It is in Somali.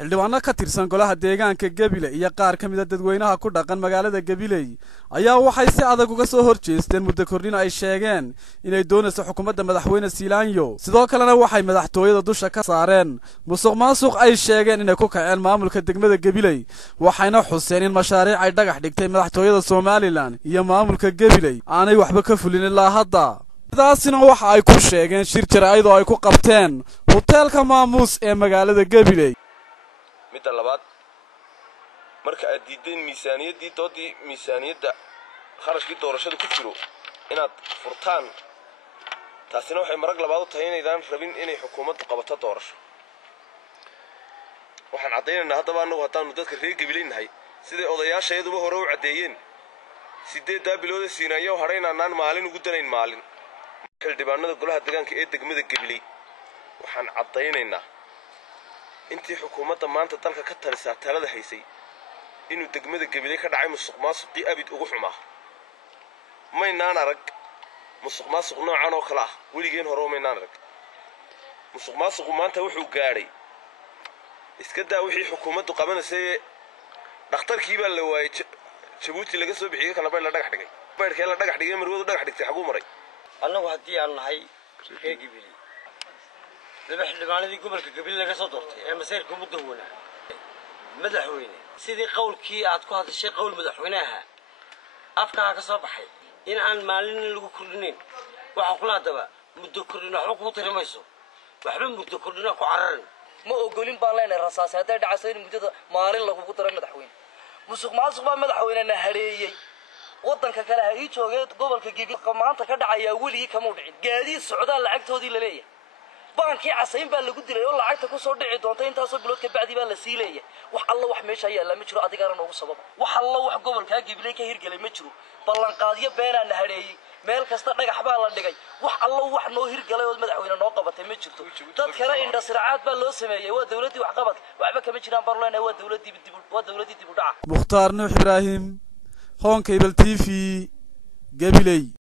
xildhibaano ka tirsan golaha deegaanka Gabiley iyo qaar ka mid ah dadweynaha ku dhaqan magaalada Gabiley ayaa waxay si adag uga soo horjeesteen muddo kordhin ay sheegeen inay doonayso xukuumadda madaxweyne Siilaanyo sidoo kalena waxay madaxtooyada dusha ka saareen musuqmaasuq ay sheegeen inay ku kaceen maamulka degmada Gabiley waxayna xuseen in mashaariic ay dhagax dhigtay madaxtooyada Soomaaliland iyo maamulka Gabiley aanay waxba ka fulin ilaa hadda sidaasina waxa ay ku sheegeen shir jaraa'id oo ay ku qabteen hoteelka Maamuus ee magaalada Gabiley midda labaad marka aad diideen miisaaniyadda kharashkii doorashada ku jiro inaad furtaan taasina waxay marag labaad u tahay inaydaan rabin inay xukuumaddu qabato doorasho waxaan cadeynaynaa haddaba annagu haddaanu dadka reer Gabiley nahay siday odayaashayaduba hore u caddeeyeen 8 bilood Siilaanyo hadhaynaan maalin ugu danayn maalin xildhibaanada golaha deegaanka ee degmada Gabiley waxaan cadeynaynaa intii xukuumadda maanta dalka ka talisaa talada haysay inuu degmada Gabiley ka dhacay musuqmaasuqii abid ugu xumaa maynaan arag musuqmaasuq noocan oo kala ah weligeen hore maynaan arag musuqmaasuqu maanta wuxuu gaadhay iska daa wixii xukuumaddu qabanaysay dhakhtarkii baa la waayay Jabuuti laga soo bixiyay kala bay la dhagax dhigay bayrkii la dhagax dhigay marwadu dhagax dhigtay xaguu maray annagu haddii aan nahay reer Gabiley xildhibaanadii gobolka Gabiley laga soo doortay ee masayrka mudawwana madaxweyne sidii qowlkii aad ku hadashay qowl madaxweynaha afka ka soo baxay in aan maalin lagu kordhinin waxa kula daba muddo kordhin wax ku tirimayso waxba muddo kordhin ku cararin ma ogolin baa leenahay rasaas haday dhacayso in muddada maalin lagu daro madaxweyne musuqmaasuq baa madaxweynena hareeyay wadanka kale ay joogeen gobolka Gabiley maanta ka dhacaya wali kama u dhicin gaadiid socdaal lacagtoodii la leeyahay baankii casayn baa lagu dilay oo lacagta ku soo dhici doonta intaas oo bilood ka bacdi baa la siileeyay wax alla wax meesha yaala ma jiro adigana noogu sabab wax alla wax gobolka Gabiley ka hirgalay ma jiro ballan qaadiyo beenana hareeyay meel kasta dhagax baa la dhigay wax alla wax noo hirgalay oo madaxweyne noo qabatay ma jirto dad kale indhasracaad baa loo sameeyay waa dawladii wax qabad waxba kama jiraan barleena waa dawladii dib u dhaca Mukhtaar Nuux Ibraahim Hon Cable TV Gabiley